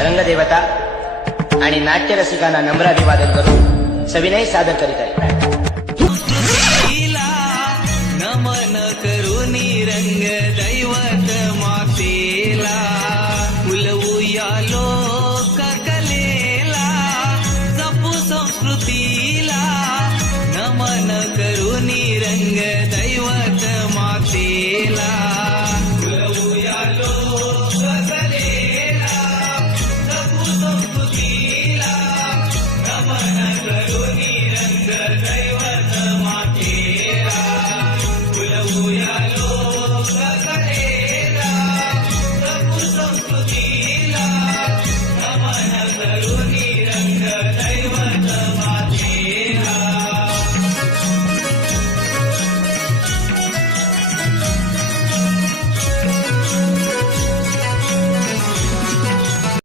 रंगदेवता आणि नाट्यरसिकांना नम्र अभिवादन करून सविनय सादर करीत आहे. नमन करुनी रंग